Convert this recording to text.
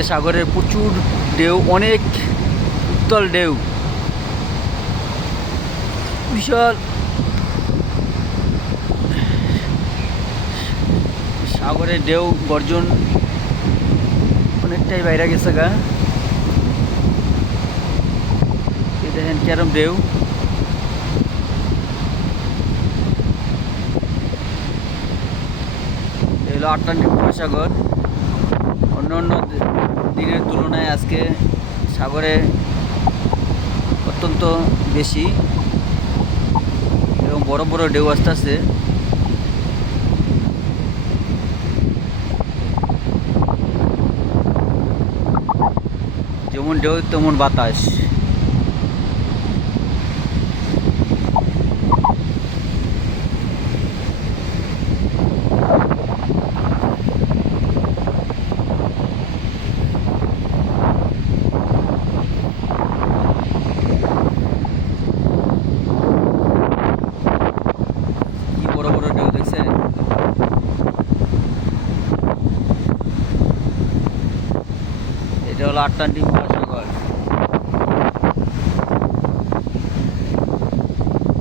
যে সাগরের প্রচুর ঢেউ, অনেক উত্তাল ঢেউ, বিশাল সাগরের ঢেউ গর্জন অনেকটাই বাইরে গেছে গা। দেখেন কেরম ঢেউ। এগুলো আটলান্টিক মহাসাগর। অন্য অন্য দিনের তুলনায় আজকে সাগরে অত্যন্ত বেশি এবং বড় বড় ঢেউ আসতেছে। যেমন ঢেউ তেমন বাতাস। কি বড় বড় ঢেউ দেখছেন? এটা হলো আটলান্টিক মহাসাগর।